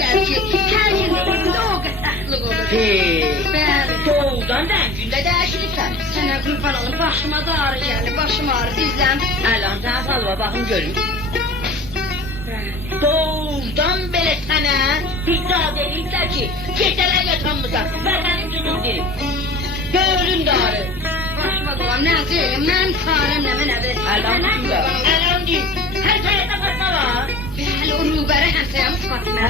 deyirlər ki, hər gün evində o qədərlik olur. Bəli. Doğudan dən gündə dəyişirsən. Sənə qurban olum, başıma da ağrı gəlir, başım ağrı, dizləm. Əlan sənə salva baxın görün. Doğudan belə sənə bir zad eləyirlər ki, gecələr yatanmısan və mənim gücüm dirim. Görün darı. Başıma dolam, nə deyim, mən tarım nədir? Əlan deyim, hər tərəfdə başma var. Bəli, o rübərə həmsəyəmiz Fatmə.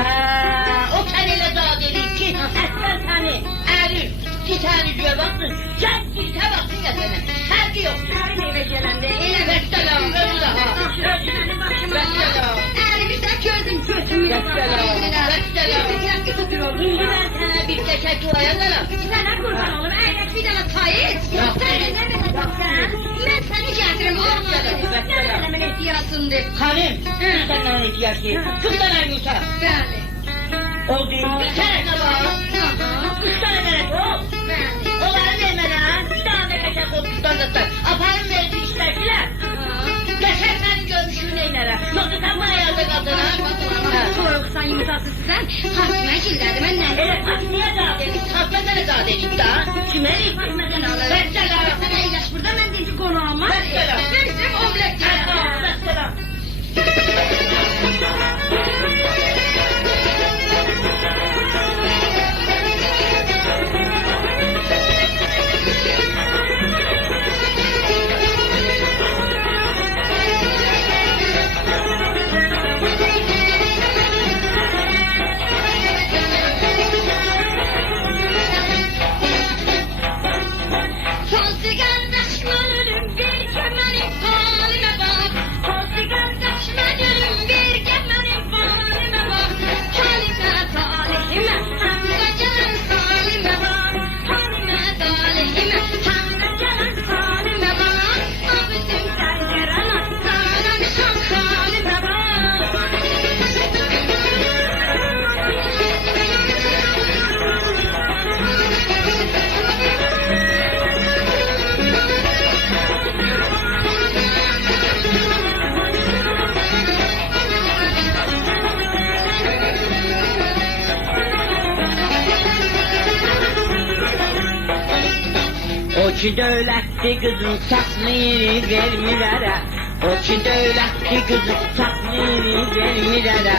O sənə elə zad eləyir ki, əslər səni ərir. Bir tane güve baksın, can girte baksın ya sana. Herki yok. Tarım evə gələndə elə Vesselam, öldü ha. Vesselam. Əlimizdən gördüm götümü. Vesselam. İndi ben sana bir teşekkür ayarlarım. Sənə qurban olum, əylət bir dənə tayet. Sən nə edəcəksən? Mən səni gətirim, olmadı. Nə eləmən ehtiyacındır? Hanım, senden ihtiyaç değil. Kızdan ayrılsa. Bəli. O değil, bir tane de var. Üç tane de yok. Bəli. Onları vermeden bir tane teşekkür kızdan da tak. Aparın verdi işlerkiler. Geçen senin görmüşlüğün neylere. Yoksa sen bana yazdı kadına. Soyuqsan, yumuşaqsızsan, Fatmə gildədir, mən nə? Elə Fatmaya zad edin, Fatmaya da zad edin da. Kimə edin? Fatmədən alır. Vesselam. Sən əyləş burada, mən deyəcək qonu almaz. Vesselam. Versin, oblek gəlir. Vesselam. Sonsuz qardaş ölürüm, bir gəmənim halimə bax. Sonsuz qardaş ölürüm, bir gəmənim halimə bax. Halimə talihimə, hamda gələn salimə bax. Halimə talihimə, hamda gələn salimə bax. Abidin sərdir ana, sağlamışam halimə bax. O ki dövlətli qızın saxlayır vermirərə. O ki dövlətli qızın saxlayır vermirərə.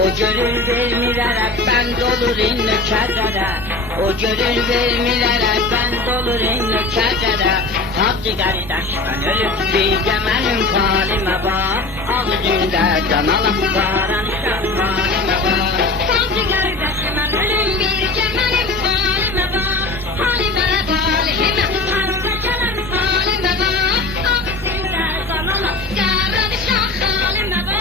O görür vermirərə, bənd olur nökərlərə. O görür vermirərə, bənd olur nökərlərə. Hacı qardaşdan ölüb birgə mənim halimə bax. Ağzında can alaq qaranışaq halimə bax. Sonsuz qardaşımın ölüm, birgə mənim halimə bax. Halimə talihimə, hamda gələn salimə bax. Abisində zanala, qaranışaq halimə bax.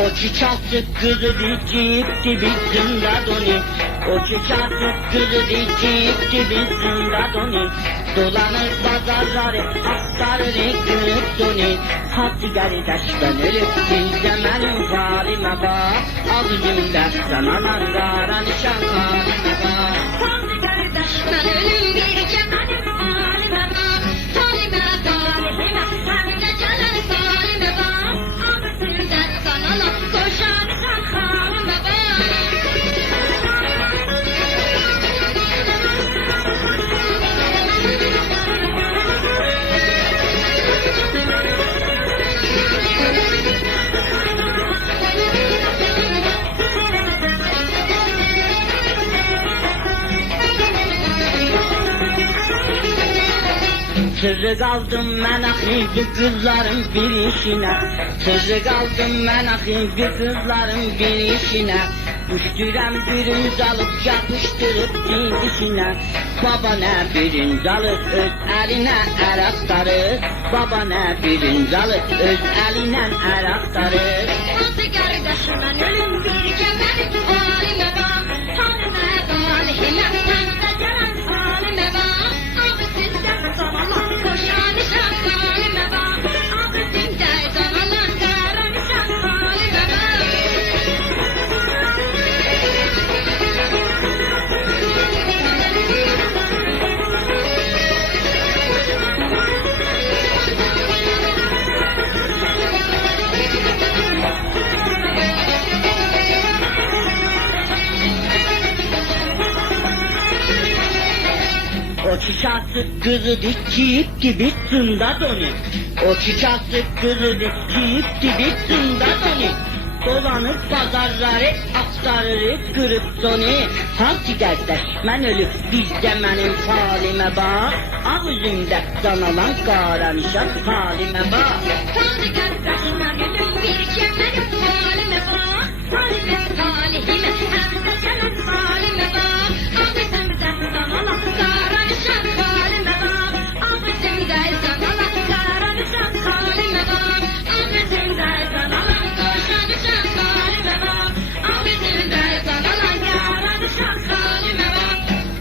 O ki çattık kızı dikipti bizim radoni. O ki çattık kızı dikipti bizim radoni. Dolanır pazarları, aktarır ekmek doni. Hadi kardeş ben ölüp bizde benim halime bak. Ağzımda sanalar karanışan halime bak. Sonsuz qardaşımın ölüm, birgə mənim halimə bax. Halimə talihimə, hamda gələn salimə bax. Abisində zanala, qoşanışaq halimə bax. Sırrı kaldım mən axıydı kızların bir işine. Sırrı kaldım mən axıydı kızların bir işine. Düştürəm birinci alıp yapıştırıp dişine. Baba nə birinci alır öz əlinə ər axtarır. Baba nə birinci alır öz əlinə ər axtarır. Sonsuz qardaşımın ölüm, birgə mənim halimə bax. Halimə talihimə, hamda gələn salimə bax. Abisində zanala, qoşanışaq halimə bax. çiçası kızı dikip gibi tında donu. O çiçası kızı dikip gibi tında donu. Dolanıp pazarları aktarırıq qırıb sonu. Hangi qardaş mən ölüb bizdə mənim falimə bax. Ağ üzümdə can alan qaranışaq halimə bax. Tanrı